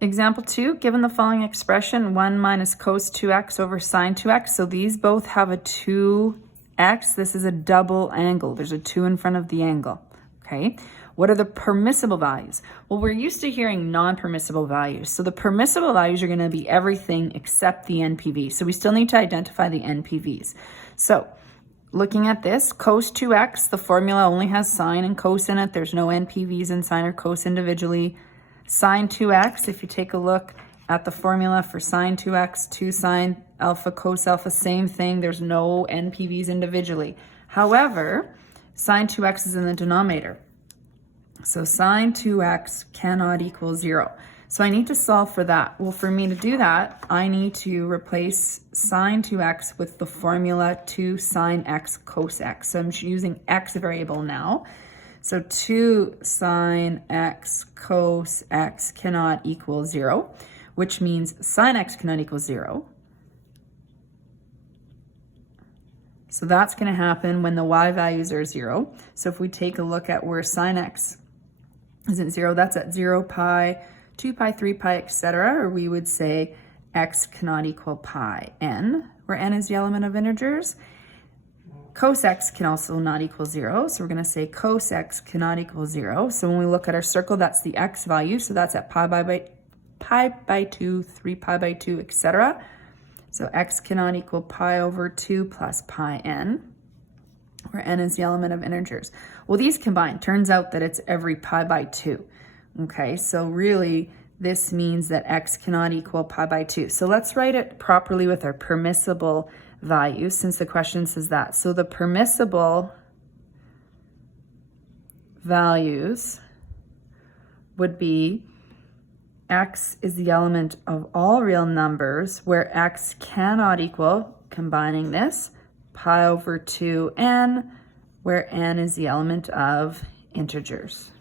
Example 2, given the following expression, 1 minus cos 2x over sine 2x. So these both have a 2x. This is a double angle. There's a 2 in front of the angle. Okay. What are the permissible values? Well, we're used to hearing non-permissible values. So the permissible values are going to be everything except the NPV. So we still need to identify the NPVs. So looking at this, cos 2x, the formula only has sine and cos in it. There's no NPVs in sine or cos individually. Sine 2x, if you take a look at the formula for sine 2x, 2 sine alpha, cos alpha, same thing. There's no NPVs individually. However, sine 2x is in the denominator. So sine 2x cannot equal 0. So I need to solve for that. Well, for me to do that, I need to replace sine 2x with the formula 2 sine x cos x. So I'm using x variable now. So 2 sine x cos x cannot equal 0, which means sine x cannot equal 0. So that's going to happen when the y values are 0. So if we take a look at where sine x isn't 0, that's at 0, pi, 2 pi, 3 pi, etc. Or we would say x cannot equal pi n, where n is the element of integers. Cos x can also not equal 0, so we're going to say cos x cannot equal 0. So when we look at our circle, that's the x value, so that's at pi by 2, 3 pi by 2, etc. So x cannot equal pi over 2 plus pi n, where n is the element of integers. Well, these combine. Turns out that it's every pi by 2. Okay, so really this means that x cannot equal pi by 2. So let's write it properly with our permissible values, since the question says that. So the permissible values would be x is the element of all real numbers, where x cannot equal, combining this, pi over 2n, where n is the element of integers.